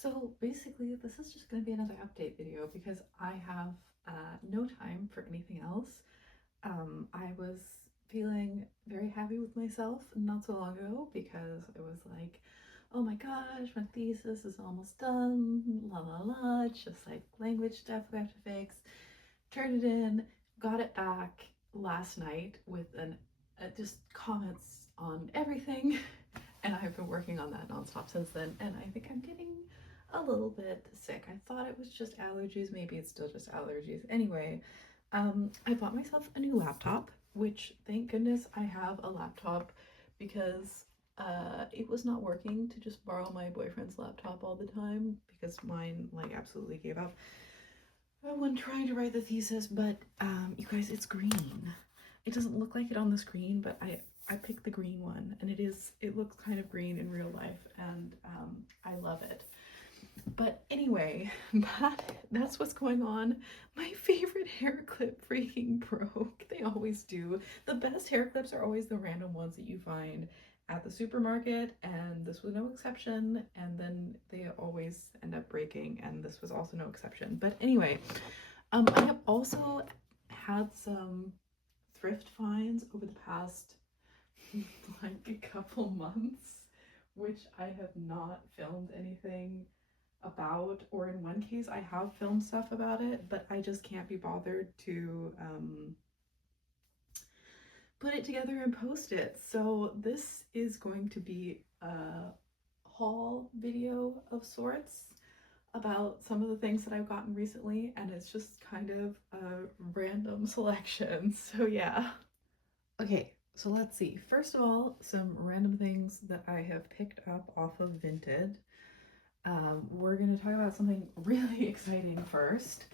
So basically, this is just going to be another update video because I have no time for anything else. I was feeling very happy with myself not so long ago because it was like, oh my gosh, my thesis is almost done, la la la, it's just like language stuff we have to fix. Turned it in, got it back last night with just comments on everything. And I've been working on that nonstop since then, and I think I'm getting a little bit sick. I thought it was just allergies, maybe it's still just allergies. Anyway, I bought myself a new laptop, which thank goodness I have a laptop because it was not working to just borrow my boyfriend's laptop all the time because mine like absolutely gave up when trying to write the thesis. But you guys, it's green. It doesn't look like it on the screen, but I picked the green one, and it looks kind of green in real life, and I love it. But anyway, that's what's going on. My favorite hair clip freaking broke. They always do. The best hair clips are always the random ones that you find at the supermarket, and this was no exception, and then they always end up breaking, and this was also no exception. But anyway, I have also had some thrift finds over the past like a couple months, which I have not filmed anything about, or in one case I have filmed stuff about it, but I just can't be bothered to put it together and post it. So this is going to be a haul video of sorts about some of the things that I've gotten recently, and it's just kind of a random selection. So yeah. Okay, so let's see. First of all, some random things that I have picked up off of Vinted. We're going to talk about something really exciting first.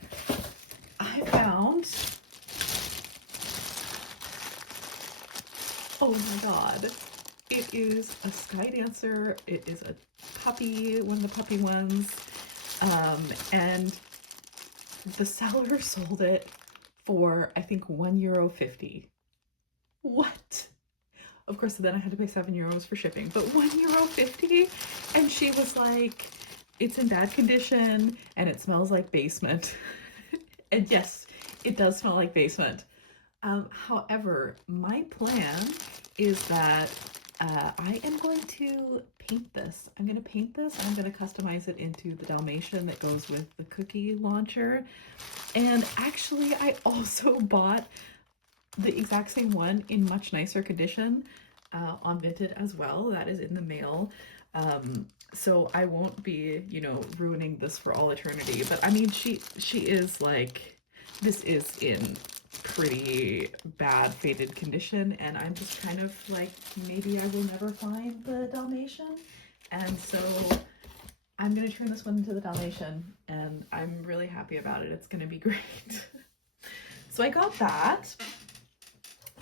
I found, oh my god, it is a Sky Dancer. It is a puppy, one of the puppy ones, and the seller sold it for, I think, €1.50. What? Of course, then I had to pay €7 for shipping, but €1.50? And she was like, it's in bad condition and it smells like basement. And yes, it does smell like basement. However, my plan is that I am going to paint this. I'm going to paint this. I'm going to customize it into the Dalmatian that goes with the cookie launcher. And actually, I also bought the exact same one in much nicer condition on Vinted as well. That is in the mail. So I won't be, you know, ruining this for all eternity. But I mean, she is like, this is in pretty bad faded condition, and I'm just kind of like, maybe I will never find the Dalmatian. And so I'm gonna turn this one into the Dalmatian, and I'm really happy about it. It's gonna be great. So I got that.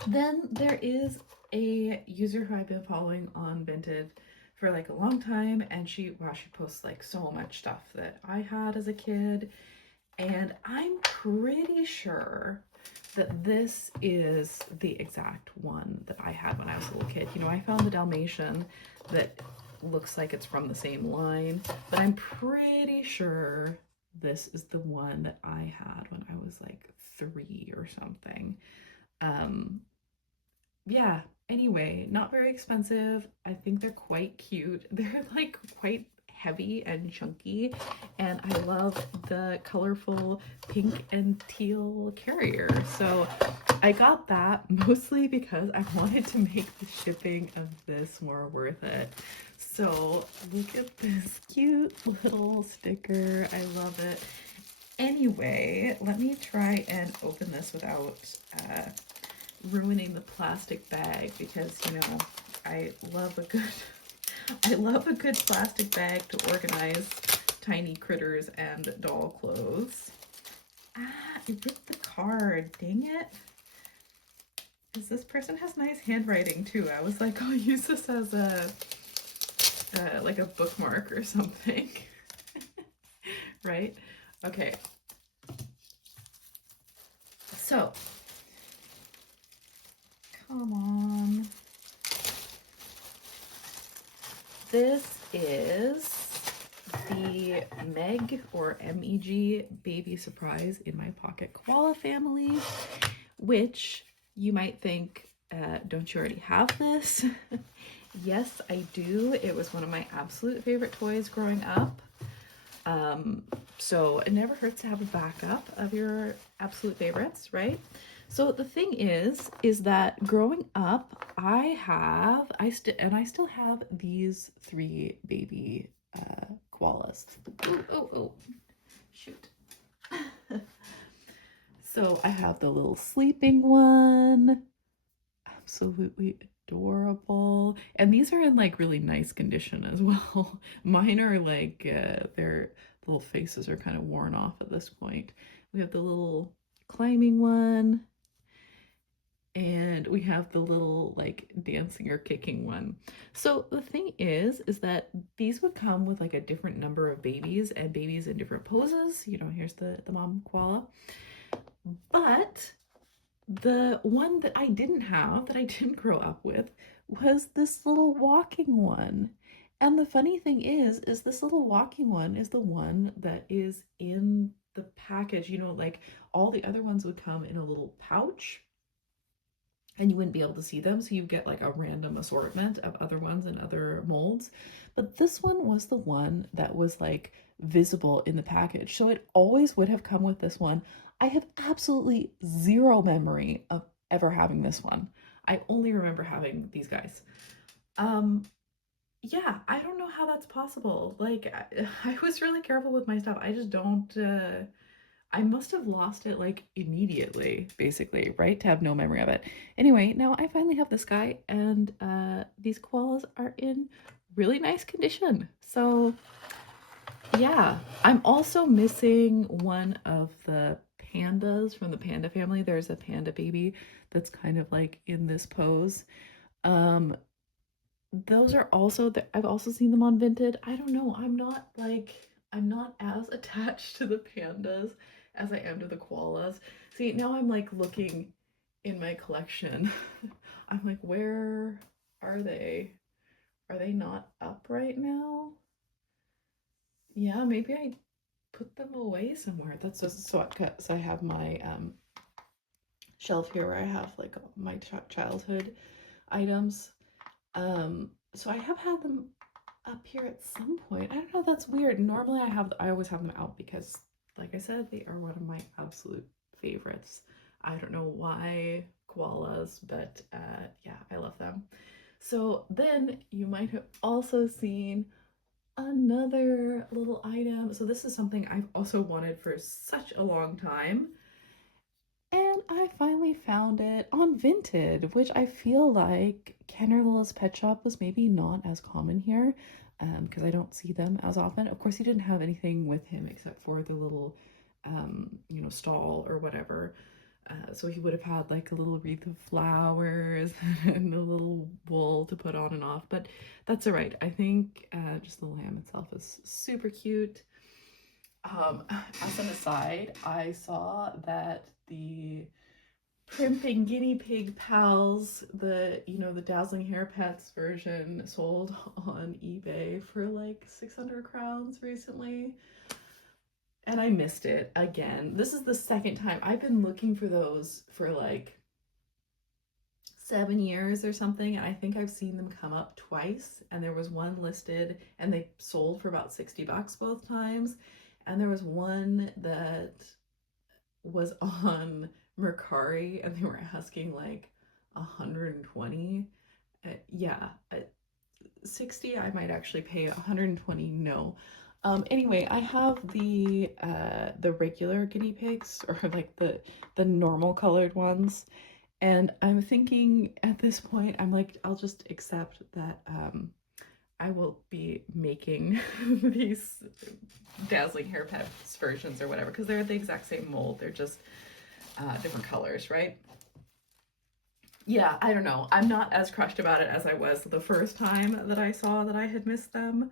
Then there is a user who I've been following on Vinted for like a long time, and she posts like so much stuff that I had as a kid, and I'm pretty sure that this is the exact one that I had when I was a little kid. You know, I found the Dalmatian that looks like it's from the same line, but I'm pretty sure this is the one that I had when I was like 3 or something. Yeah, anyway, not very expensive. I think they're quite cute. They're like quite heavy and chunky, and I love the colorful pink and teal carrier. So I got that mostly because I wanted to make the shipping of this more worth it. So look at this cute little sticker. I love it. Anyway, let me try and open this without ruining the plastic bag, because you know I love a good plastic bag to organize tiny critters and doll clothes. Ah, it ripped the card. Dang it. This person has nice handwriting too. I was like, I'll use this as a like a bookmark or something. Right? Okay. So come on. This is the Meg or MEG Baby Surprise in My Pocket Koala family, which you might think, don't you already have this? Yes, I do. It was one of my absolute favorite toys growing up. So it never hurts to have a backup of your absolute favorites, right? So the thing is that growing up, I still have these 3 baby koalas. Oh, shoot. So I have the little sleeping one, absolutely adorable, and these are in like really nice condition as well. Mine are like their little faces are kind of worn off at this point. We have the little climbing one, and we have the little like dancing or kicking one. So the thing is that these would come with like a different number of babies, and babies in different poses. You know, here's the mom koala. But the one that I didn't have, that I didn't grow up with, was this little walking one. And the funny thing is this little walking one is the one that is in the package. You know, like all the other ones would come in a little pouch and you wouldn't be able to see them. So you get like a random assortment of other ones and other molds. But this one was the one that was like visible in the package. So it always would have come with this one. I have absolutely zero memory of ever having this one. I only remember having these guys. Yeah, I don't know how that's possible. Like, I was really careful with my stuff. I just don't, I must have lost it like immediately, basically, right? To have no memory of it. Anyway, now I finally have this guy, and these koalas are in really nice condition. So yeah, I'm also missing one of the pandas from the panda family. There's a panda baby that's kind of like in this pose. Um, those are also I've also seen them on Vinted. I don't know. I'm not as attached to the pandas as I am to the koalas. See, now I'm like looking in my collection. I'm like, where are they? Are they not up right now? Yeah, maybe I put them away somewhere. That's just so because I have my shelf here where I have like my childhood items. So I have had them up here at some point. I don't know, that's weird. Normally I always have them out because like I said, they are one of my absolute favorites. I don't know why koalas, but yeah, I love them. So then you might have also seen another little item. So this is something I've also wanted for such a long time. And I finally found it on Vinted, which I feel like Kenner Little's Pet Shop was maybe not as common here because I don't see them as often. Of course, he didn't have anything with him except for the little, you know, stall or whatever. So he would have had like a little wreath of flowers and a little wool to put on and off, but that's all right. I think just the lamb itself is super cute. As an aside, I saw that the Primping Guinea Pig Pals, the Dazzling Hair Pets version sold on eBay for like 600 crowns recently. And I missed it again. This is the second time. I've been looking for those for like 7 years or something, and I think I've seen them come up twice, and there was one listed and they sold for about 60 bucks both times, and there was one that was on Mercari and they were asking like 120. Yeah, 60 I might actually pay, 120 no. Anyway, I have the regular guinea pigs, or like the normal colored ones, and I'm thinking at this point, I'm like, I'll just accept that I will be making these Dazzling Hair Pets versions or whatever, because they're the exact same mold. They're just different colors, right? Yeah, I don't know. I'm not as crushed about it as I was the first time that I saw that I had missed them,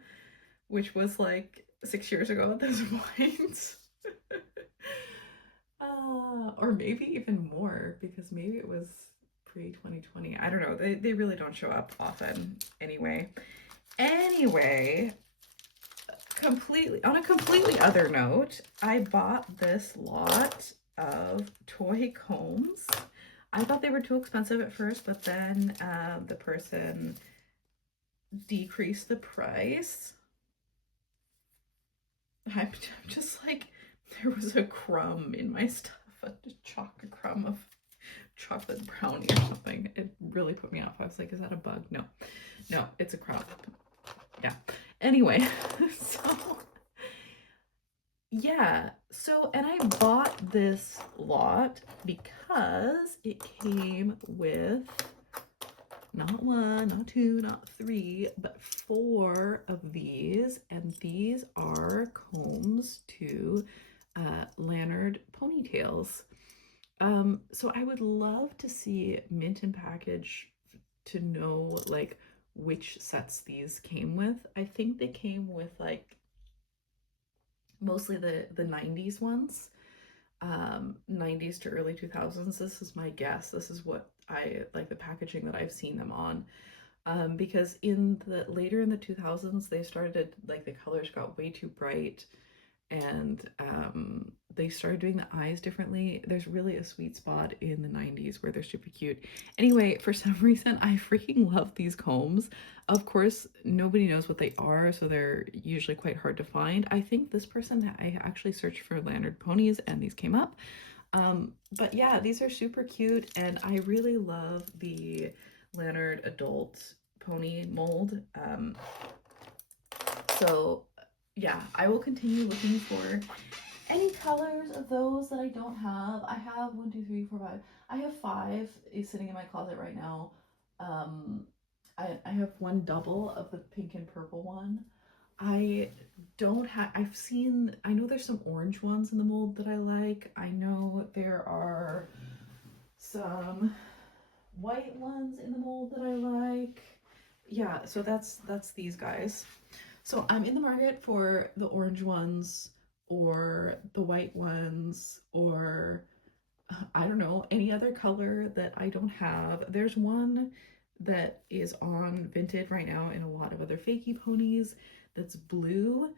which was like 6 years ago at this point. Or maybe even more, because maybe it was pre-2020. I don't know. They really don't show up often anyway. Anyway, on a completely other note, I bought this lot of toy combs. I thought they were too expensive at first, but then the person decreased the price. I'm just like, there was a crumb in my stuff, a crumb of chocolate brownie or something. It really put me off. I was like, is that a bug? No, it's a crumb. Yeah. Anyway, so yeah, so, and I bought this lot because it came with not one, not two, not three, but 4 of these, and these are combs to Lanyard ponytails. So I would love to see Mint and Package to know like which sets these came with. I think they came with like mostly the 90s ones, 90s to early 2000s. This is my guess. This is what I like, the packaging that I've seen them on. Because later in the 2000s, they started, like, the colors got way too bright, and they started doing the eyes differently. There's really a sweet spot in the 90s where they're super cute. Anyway, for some reason, I freaking love these combs. Of course, nobody knows what they are, so they're usually quite hard to find. I think this person, I actually searched for Lanyard ponies and these came up. But yeah, these are super cute, and I really love the Lanyard adult pony mold. So yeah, I will continue looking for any colors of those that I don't have. I have 1, 2, 3, 4, 5. I have 5 is sitting in my closet right now. I have one double of the pink and purple one. I don't have, I know there's some orange ones in the mold that I like. I know there are some white ones in the mold that I like. Yeah, so that's these guys. So I'm in the market for the orange ones or the white ones, or I don't know, any other color that I don't have. There's one that is on Vinted right now in a lot of other fakey ponies that's blue,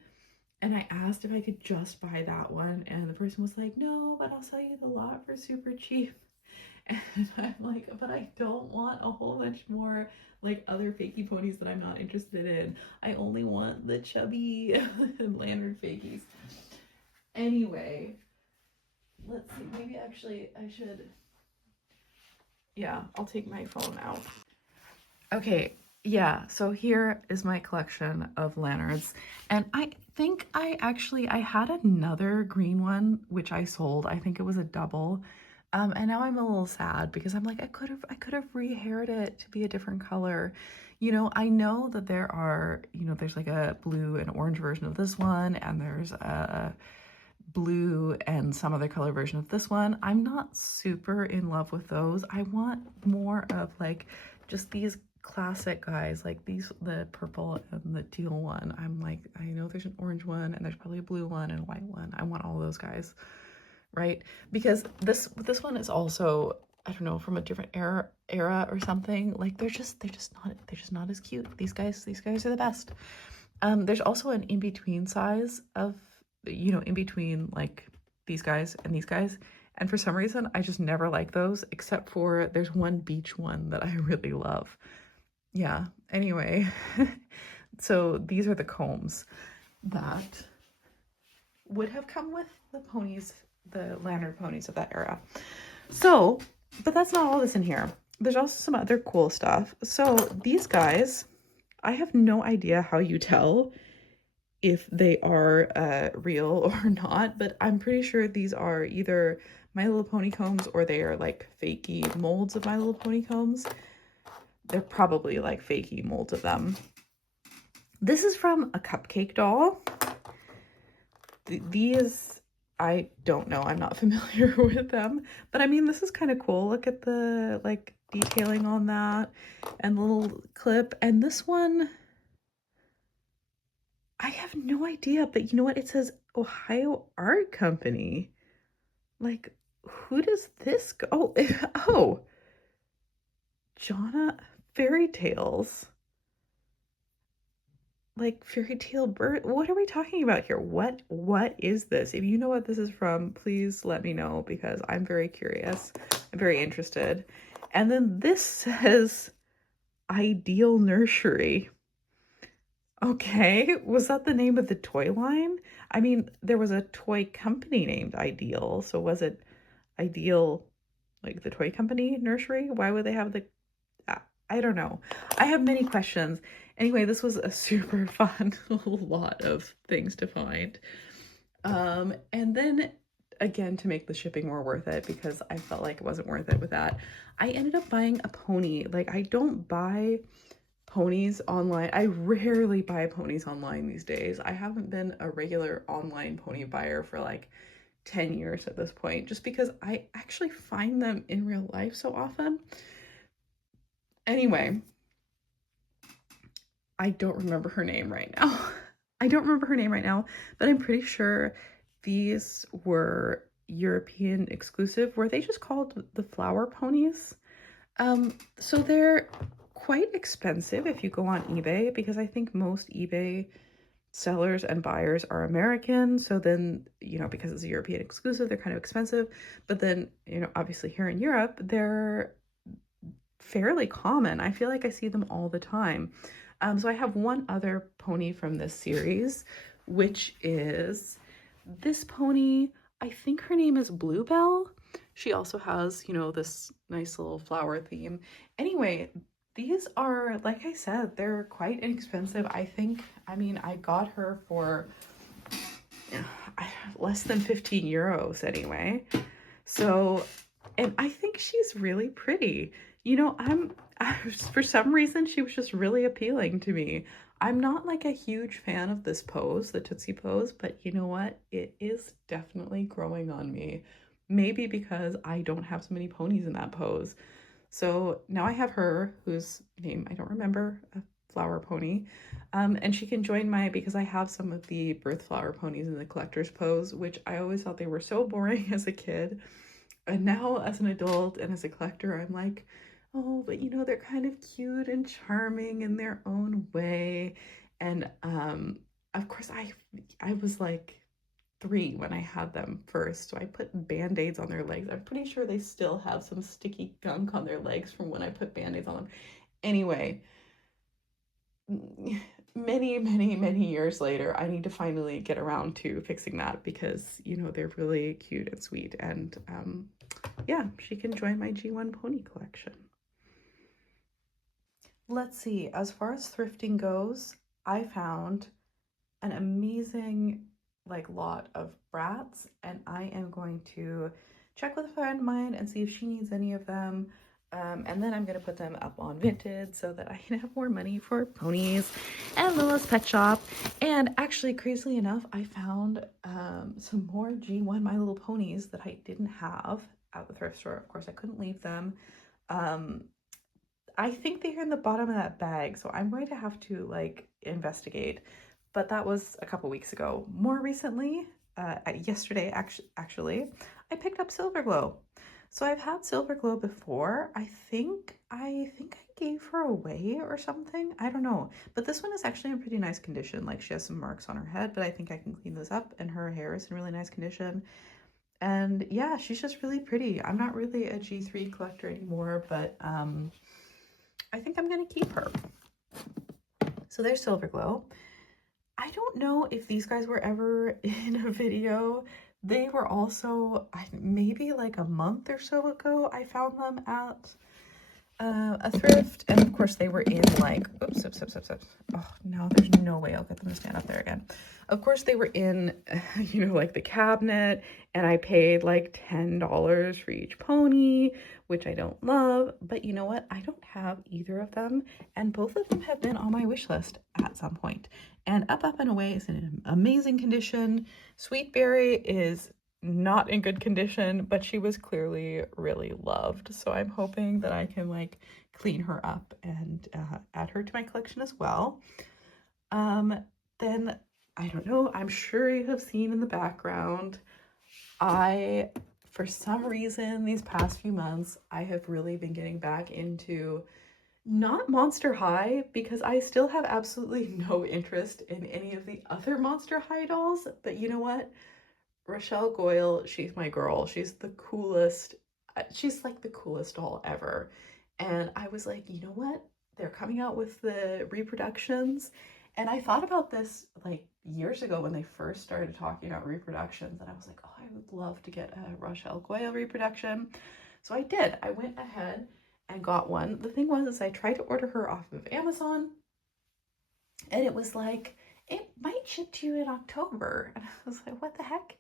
and I asked if I could just buy that one, and the person was like, no, but I'll sell you the lot for super cheap. And I'm like, but I don't want a whole bunch more like other fakey ponies that I'm not interested in. I only want the chubby Lanyard fakies. Anyway, let's see, maybe actually I should, yeah, I'll take my phone out. Okay, yeah, so here is my collection of Lanyards, and I think I had another green one which I sold. I think it was a double. And now I'm a little sad because I'm like, I could have re-haired it to be a different color. You know, I know that there are, you know, there's like a blue and orange version of this one, and there's a blue and some other color version of this one. I'm not super in love with those. I want more of like just these classic guys, like these, the purple and the teal one. I'm like, I know there's an orange one and there's probably a blue one and a white one. I want all those guys. Right? Because this one is also, I don't know, from a different era or something. Like they're just not as cute. These guys are the best. There's also an in-between size of, you know, in between like these guys and these guys. And for some reason, I just never like those, except for there's one beach one that I really love. Yeah, anyway. So these are the combs that would have come with the ponies, the Lanyard ponies of that era. So, but that's not all that's in here. There's also some other cool stuff. So these guys, I have no idea how you tell if they are real or not, but I'm pretty sure these are either My Little Pony combs or they are like fakey molds of My Little Pony combs. They're probably like fakey molds of them. This is from a cupcake doll. These, I don't know, I'm not familiar with them, but I mean, this is kind of cool. Look at the like detailing on that and the little clip. And this one, I have no idea, but you know what? It says Ohio Art Company. Like, who does this go? Oh, oh, Jonna Fairy Tales. like fairy tale bird. What are we talking about here? What is this? If you know what this is from, please let me know, because I'm very curious. I'm very interested. And then this says Ideal Nursery. Okay, was that the name of the toy line? I mean, there was a toy company named Ideal, so was it Ideal, like the toy company nursery? Why would they have the I don't know. I have many questions. Anyway, this was a super fun lot of things to find. And then again, to make the shipping more worth it, because I felt like it wasn't worth it with that, I ended up buying a pony. Like, I don't buy ponies online. I rarely buy ponies online these days. I haven't been a regular online pony buyer for like 10 years at this point, just because I actually find them in real life so often. Anyway, I don't remember her name right now. I don't remember her name right now, but I'm pretty sure these were European exclusive. Were they just called the flower ponies? So they're quite expensive if you go on eBay, because I think most eBay sellers and buyers are American. So then, you know, because it's a European exclusive, they're kind of expensive. But then, you know, obviously here in Europe, they're fairly common. I feel like I see them all the time. So I have one other pony from this series, which is this pony. I think her name is Bluebell. She also has, you know, this nice little flower theme. Anyway, these are, like I said, they're quite inexpensive. I think, I mean, I got her for less than 15 euros anyway. So, and I think she's really pretty. You know, for some reason, she was just really appealing to me. I'm not like a huge fan of this pose, the Tootsie pose, but you know what? It is definitely growing on me. Maybe because I don't have so many ponies in that pose. So now I have her, whose name I don't remember, a flower pony. And she can join because I have some of the birth flower ponies in the collector's pose, which I always thought they were so boring as a kid. And now as an adult and as a collector, I'm like, oh, but you know, they're kind of cute and charming in their own way. And of course, I was like 3 when I had them first, so I put band-aids on their legs. I'm pretty sure they still have some sticky gunk on their legs from when I put band-aids on them. Anyway, many years later, I need to finally get around to fixing that, because you know, they're really cute and sweet. And yeah, she can join my G1 pony collection. Let's see, as far as thrifting goes, I found an amazing like lot of brats, and I am going to check with a friend of mine and see if she needs any of them. And then I'm going to put them up on Vinted so that I can have more money for ponies and Lila's Pet Shop. And actually, crazily enough, I found some more G1 My Little Ponies that I didn't have at the thrift store. Of course, I couldn't leave them. I think they're in the bottom of that bag, so I'm going to have to like investigate. But that was a couple weeks ago. More recently, yesterday actually, I picked up Silver Glow. So I've had Silver Glow before. I think I gave her away or something. I don't know. But this one is actually in pretty nice condition. Like, she has some marks on her head, but I think I can clean those up, and her hair is in really nice condition. And yeah, she's just really pretty. I'm not really a G3 collector anymore, but I think I'm gonna keep her. So there's Silver Glow. I don't know if these guys were ever in a video. They were also, maybe like a month or so ago, I found them at a thrift. And of course they were in like, oops. Oh, no, there's no way I'll get them to stand up there again. Of course they were in, you know, like the cabinet, and I paid like $10 for each pony, which I don't love. But you know what? I don't have either of them, and both of them have been on my wish list at some point. And Up and Away is in amazing condition. Sweetberry is not in good condition, but she was clearly really loved. So I'm hoping that I can like clean her up and add her to my collection as well. Then I don't know, I'm sure you have seen in the background, for some reason these past few months, I have really been getting back into Not Monster High, because I still have absolutely no interest in any of the other Monster High dolls, but you know what? Rochelle Goyle, she's my girl. She's the coolest. She's like the coolest doll ever. And I was like, you know what? They're coming out with the reproductions. And I thought about this like years ago when they first started talking about reproductions. And I was like, oh, I would love to get a Rochelle Goyle reproduction. So I did. I went ahead and got one. The thing was, is I tried to order her off of Amazon, and it was like, it might ship to you in October. And I was like, what the heck?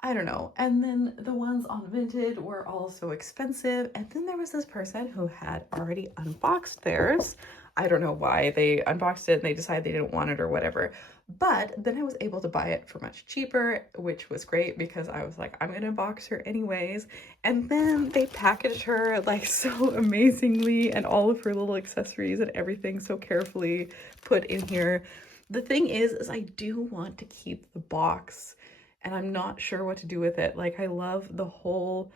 I don't know. And then the ones on Vinted were all so expensive. And then there was this person who had already unboxed theirs. I don't know why they unboxed it and they decided they didn't want it or whatever. But then I was able to buy it for much cheaper, which was great because I was like, I'm gonna box her anyways. And then they packaged her like so amazingly, and all of her little accessories and everything so carefully put in here. The thing is I do want to keep the box, and I'm not sure what to do with it. Like, I love the whole,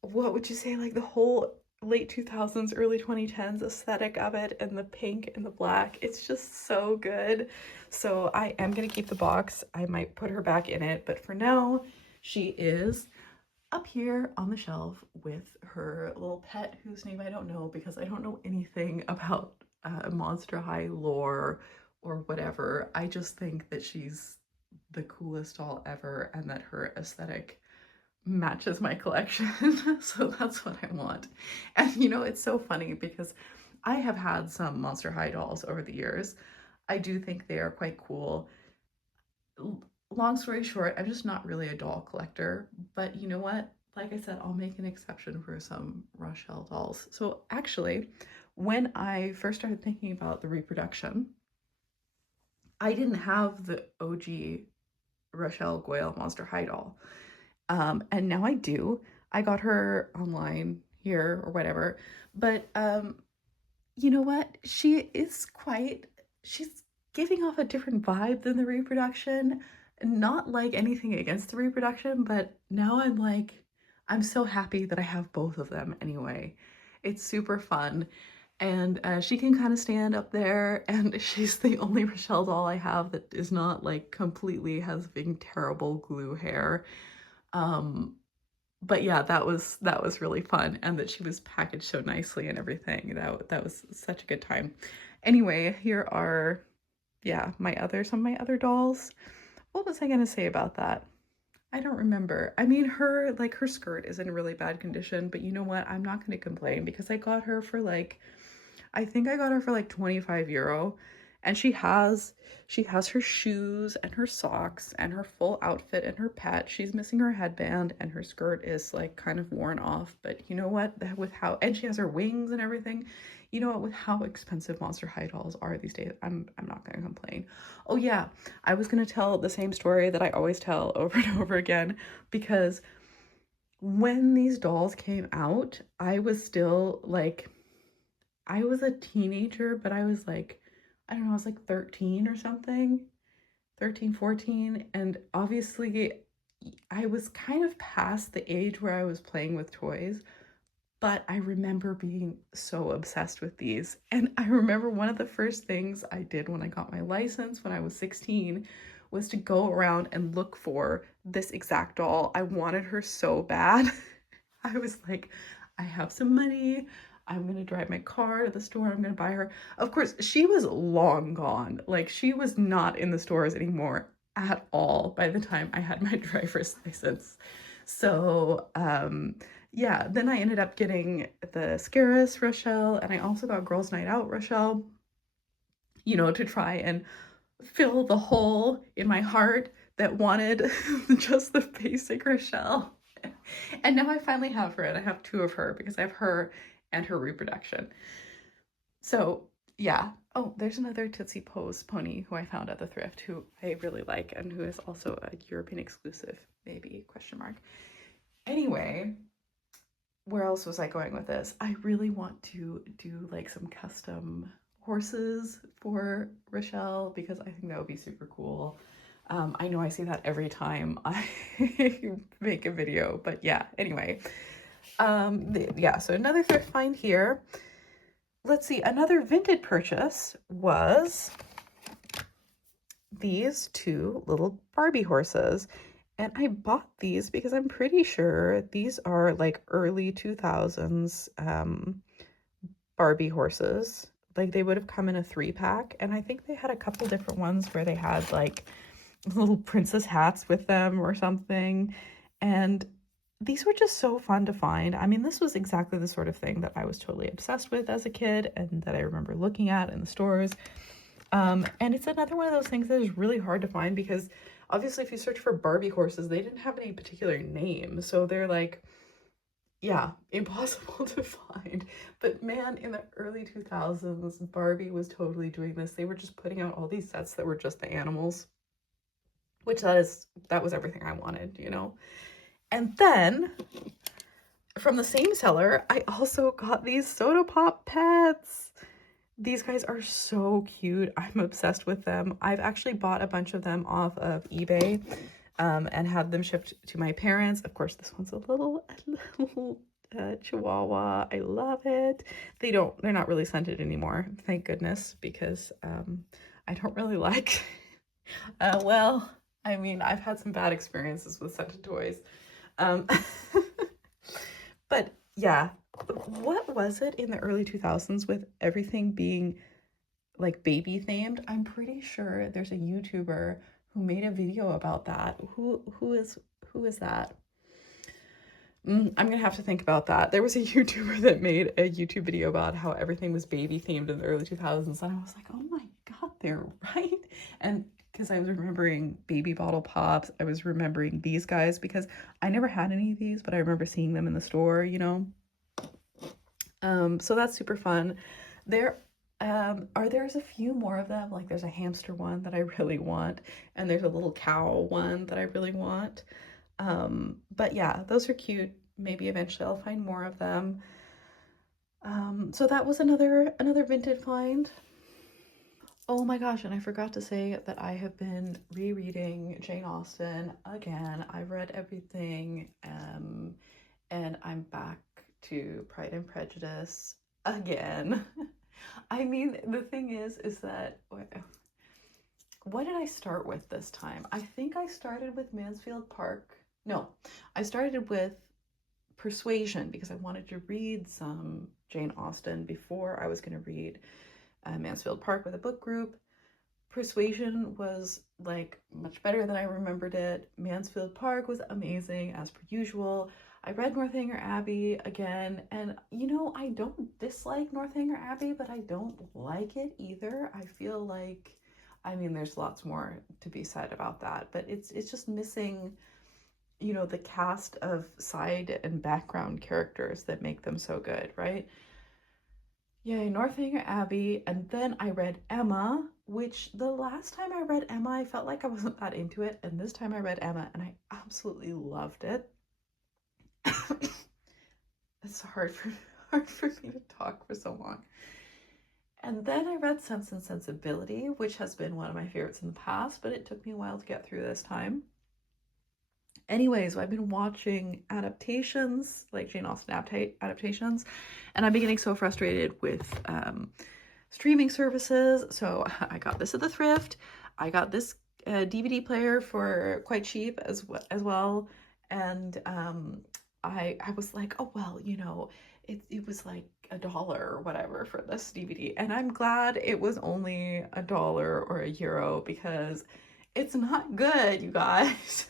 what would you say, like the whole late 2000s, early 2010s aesthetic of it, and the pink and the black. It's just so good. So I am gonna keep the box. I might put her back in it, but for now, she is up here on the shelf with her little pet whose name I don't know because I don't know anything about Monster High lore or whatever. I just think that she's the coolest doll ever and that her aesthetic matches my collection. So that's what I want. And you know, it's so funny because I have had some Monster High dolls over the years. I do think they are quite cool. Long story short, I'm just not really a doll collector, but you know what? Like I said, I'll make an exception for some Rochelle dolls. So actually, when I first started thinking about the reproduction, I didn't have the OG Rochelle Goyle Monster High doll. And now I do. I got her online here or whatever. But you know what? She's giving off a different vibe than the reproduction. Not like anything against the reproduction, but now I'm like, I'm so happy that I have both of them anyway. It's super fun. And she can kind of stand up there, and she's the only Rochelle doll I have that is not like completely has big terrible glue hair. But yeah, that was really fun, and that she was packaged so nicely and everything. That was such a good time. Anyway, here are, yeah, some of my other dolls. What was I gonna say about that? I don't remember. I mean, her skirt is in really bad condition, but you know what? I'm not gonna complain because I got her for like, I think I got her for like 25 €, and she has her shoes and her socks and her full outfit and her pet. She's missing her headband, and her skirt is like kind of worn off, but you know what? With how, and she has her wings and everything. You know what? With how expensive Monster High dolls are these days, I'm not gonna complain. Oh yeah, I was gonna tell the same story that I always tell over and over again, because when these dolls came out, I was still like, I was a teenager, but I was like, I don't know, I was like 13 or something, 13, 14. And obviously, I was kind of past the age where I was playing with toys, but I remember being so obsessed with these. And I remember one of the first things I did when I got my license when I was 16 was to go around and look for this exact doll. I wanted her so bad. I was like, I have some money. I'm going to drive my car to the store. I'm going to buy her. Of course, she was long gone. Like, she was not in the stores anymore at all by the time I had my driver's license. So, yeah, then I ended up getting the Scaris Rochelle, and I also got Girls Night Out Rochelle, you know, to try and fill the hole in my heart that wanted just the basic Rochelle. And now I finally have her, and I have two of her because I have her and her reproduction. So yeah. Oh, there's another Tootsie Pose pony who I found at the thrift who I really like, and who is also a European exclusive, maybe, question mark. Anyway, where else was I going with this? I really want to do like some custom horses for Rochelle because I think that would be super cool. I know I say that every time I make a video, but yeah, anyway. Yeah, so another thrift find here. let's see, another vintage purchase was these two little Barbie horses. And I bought these because I'm pretty sure these are like early 2000s Barbie horses. Like they would have come in a 3-pack. And I think they had a couple different ones where they had like little princess hats with them or something. And these were just so fun to find. I mean, this was exactly the sort of thing that I was totally obsessed with as a kid and that I remember looking at in the stores. And it's another one of those things that is really hard to find because obviously if you search for Barbie horses, they didn't have any particular name. So they're like, yeah, impossible to find. But man, in the early 2000s, Barbie was totally doing this. They were just putting out all these sets that were just the animals, which that was everything I wanted, you know? And then from the same seller, I also got these Soda Pop pets. These guys are so cute. I'm obsessed with them. I've actually bought a bunch of them off of eBay and had them shipped to my parents. Of course, this one's a little Chihuahua. I love it. They're not really scented anymore, thank goodness, because I don't really like, well, I mean, I've had some bad experiences with scented toys. But yeah, what was it in the early 2000s with everything being like baby themed? I'm pretty sure there's a YouTuber who made a video about that. Who is that? I'm gonna have to think about that. There was a YouTuber that made a YouTube video about how everything was baby themed in the early 2000s, and I was like, oh my god, they're right. And because I was remembering baby bottle pops, I was remembering these guys because I never had any of these, but I remember seeing them in the store, you know. So that's super fun. There's a few more of them. Like there's a hamster one that I really want, and there's a little cow one that I really want. But yeah, those are cute. Maybe eventually I'll find more of them. So that was another vintage find. Oh my gosh, and I forgot to say that I have been rereading Jane Austen again. I've read everything, and I'm back to Pride and Prejudice again. I mean, the thing is that what did I start with this time? I think I started with Mansfield Park. No, I started with Persuasion because I wanted to read some Jane Austen before I was going to read Mansfield Park with a book group. Persuasion was like much better than I remembered it. Mansfield Park was amazing as per usual. I read Northanger Abbey again, and you know, I don't dislike Northanger Abbey, but I don't like it either. I feel like, I mean, there's lots more to be said about that, but it's just missing, you know, the cast of side and background characters that make them so good, right? Yay, Northanger Abbey, and then I read Emma, which the last time I read Emma, I felt like I wasn't that into it, and this time I read Emma, and I absolutely loved it. It's hard for me to talk for so long. And then I read Sense and Sensibility, which has been one of my favorites in the past, but it took me a while to get through this time. Anyways, I've been watching adaptations, like Jane Austen adaptations, and I've been getting so frustrated with streaming services. So I got this at the thrift. I got this DVD player for quite cheap as well. And I was like, oh, well, you know, it was like $1 or whatever for this DVD. And I'm glad it was only $1 or €1 because it's not good, you guys.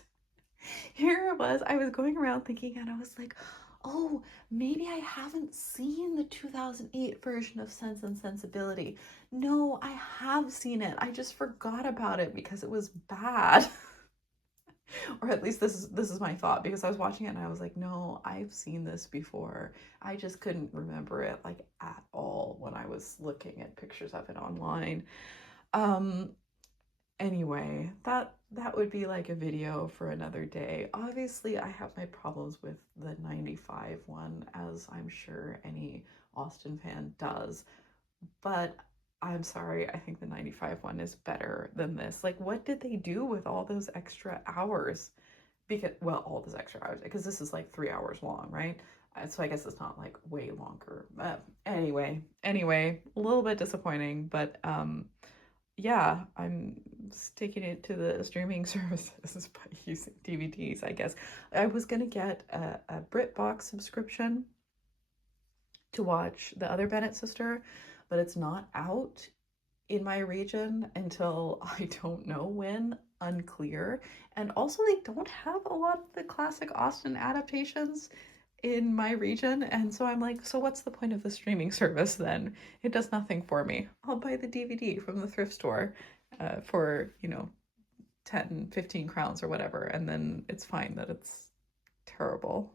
Here it was, I was going around thinking, and I was like, oh, maybe I haven't seen the 2008 version of Sense and Sensibility. No, I have seen it. I just forgot about it because it was bad. Or at least this is my thought, because I was watching it and I was like, no, I've seen this before. I just couldn't remember it like at all when I was looking at pictures of it online. Anyway, that would be like a video for another day. Obviously, I have my problems with the 95 one, as I'm sure any Austen fan does. But I'm sorry, I think the 95 one is better than this. Like, what did they do with all those extra hours? Because, well, all those extra hours, because this is like 3 hours long, right? So I guess it's not like way longer. Anyway, a little bit disappointing, but yeah, I'm sticking it to the streaming services by using DVDs, I guess. I was gonna get a BritBox subscription to watch the other Bennett sister, but it's not out in my region until I don't know when, unclear. And also, they don't have a lot of the classic Austen adaptations in my region. And so I'm like, so what's the point of the streaming service then? It does nothing for me. I'll buy the DVD from the thrift store for, 10, 15 crowns or whatever. And then it's fine that it's terrible.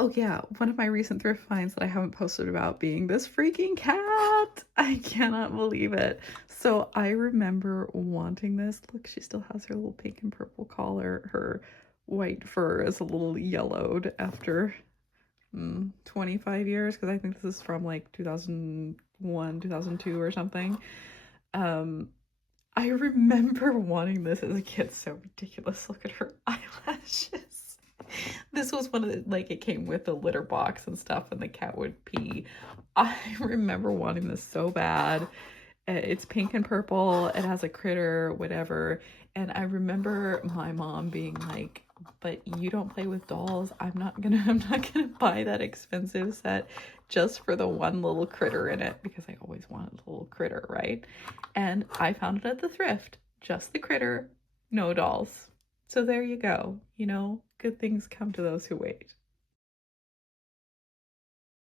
Oh yeah, one of my recent thrift finds that I haven't posted about being this freaking cat. I cannot believe it. So I remember wanting this. Look, she still has her little pink and purple collar. Her white fur is a little yellowed after 25 years, because I think this is from like 2001, 2002 or something. I remember wanting this as a kid. So ridiculous. Look at her eyelashes. This was one of the, like, it came with a litter box and stuff, and the cat would pee. I remember wanting this so bad. It's pink and purple. It has a critter, whatever. And I remember my mom being like, "But you don't play with dolls. I'm not gonna buy that expensive set just for the one little critter in it," because I always wanted a little critter, right? And I found it at the thrift. Just the critter, no dolls. So there you go. Good things come to those who wait.